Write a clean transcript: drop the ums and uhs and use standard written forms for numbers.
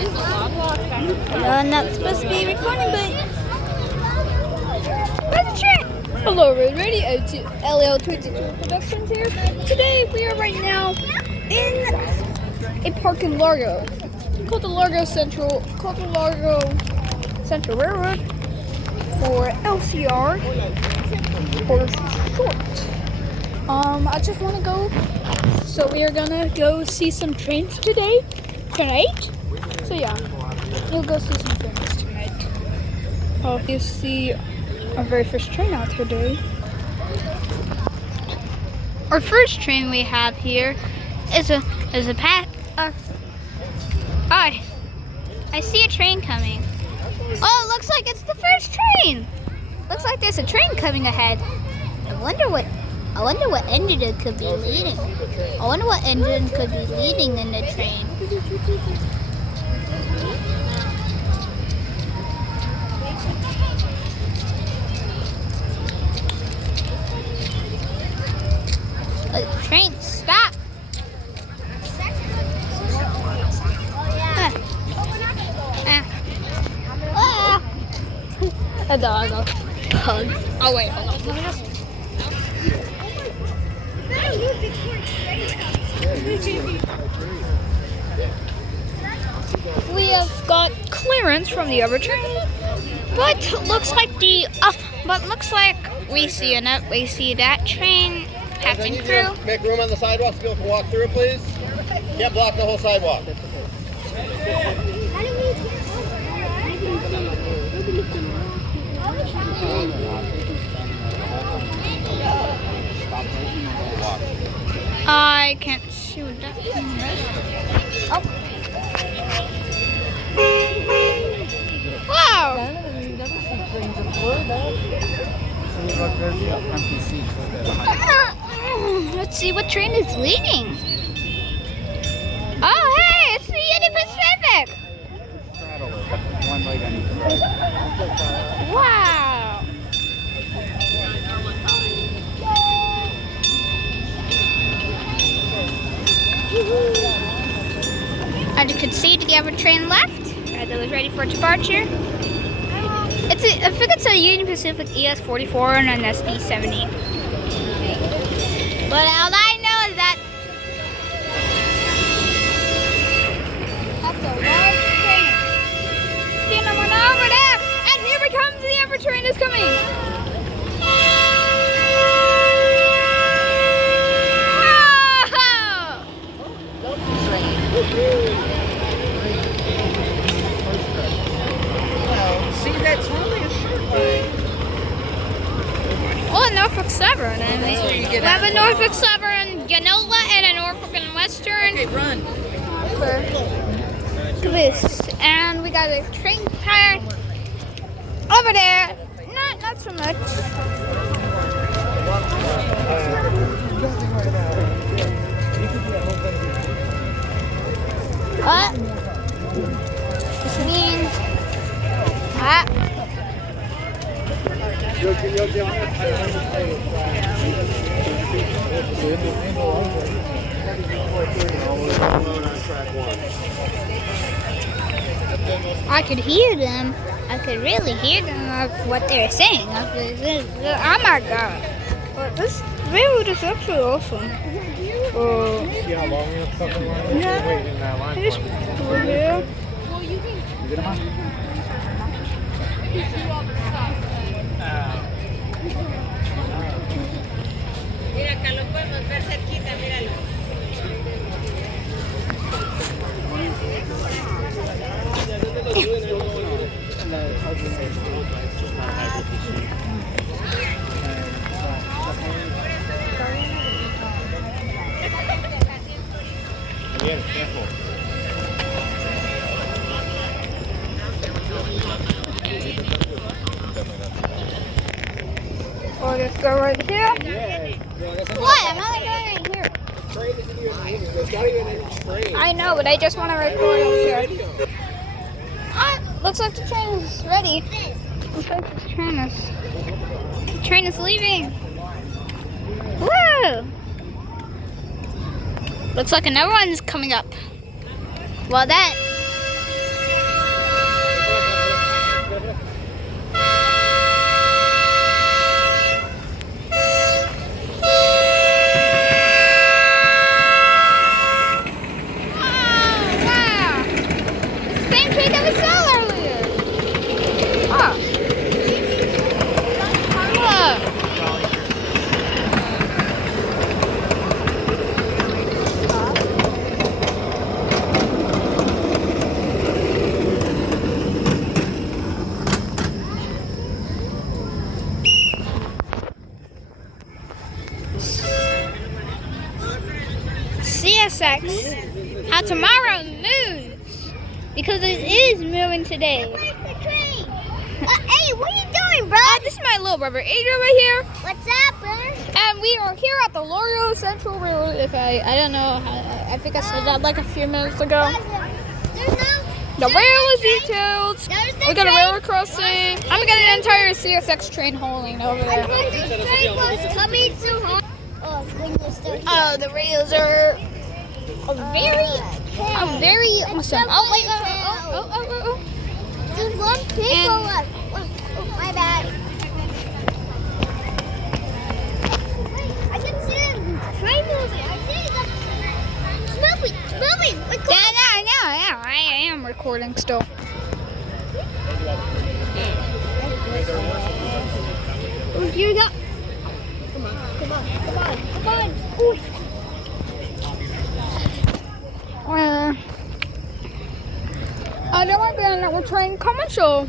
I'm not supposed to be recording, but where's the train? Hello, everybody. It's LL22 Productions here. Today we are right now in a park in Largo, called the Largo Central Railroad, or LCR for short. I just want to go. So we are gonna go see some trains tonight. So yeah, we'll go see some trains tonight. Well, you see our very first train out today. Our first train we have here is a Hi, I see a train coming. Oh, it looks like it's the first train. Looks like there's a train coming ahead. I wonder what engine it could be leading. I wonder what engine could be leading in the train. Train, stop! A dog. Hugs. Oh wait, hold on. We have got clearance from the other train, but looks like we see that train passing through. Make room on the sidewalk so people can walk through, please. Can't block the whole sidewalk. I can't see what that thing is. Oh. Wow! Let's see what train is leading. Oh, hey, it's the Union Pacific! Wow! As you can see, the other train left as it was ready for departure. I think it's a Union Pacific ES44 and an SB70. But all I know is that that's a large train. See no one over there, and here it comes. The other train is coming. See, that's really a short line. Oh, a Norfolk Southern. I mean, we have a Norfolk Southern Ganola and a Norfolk and Western. Okay, run. For this, and we got a train tire over there. Not so much. What? This means I could hear them. I could really hear them of what they were saying. Oh my god. But this railroad is actually awesome. See how long that fucking line is? Yeah. Wait in that line. Just over here. Mira, acá lo podemos ver cerquita, míralo. Bien, careful. Or just go right here. What? I'm not going right here. I know, but I just want to record up here. Looks like the train is ready. Looks like the train is leaving. Woo! Looks like another one's coming up. Well, that because it is moving today. Where's the train? Hey, what are you doing, bro? This is my little brother Adrian right here. What's up, brother? And we are here at the Largo Central Railroad. If I don't know, I think I said that like a few minutes ago. There's no. The rail is detailed. There's the We got a train. railroad crossing. I'm gonna get an entire CSX train hauling over there. The train was coming so hard. Oh goodness, Oh, the rails are very awesome. Oh wait, oh. There's one people And- left. Oh, my bad. I can see the train moving. I see the. It's moving. It's Yeah, I am recording still. Oh, here we go. Come on. Ooh. I don't want to be on that train commercial.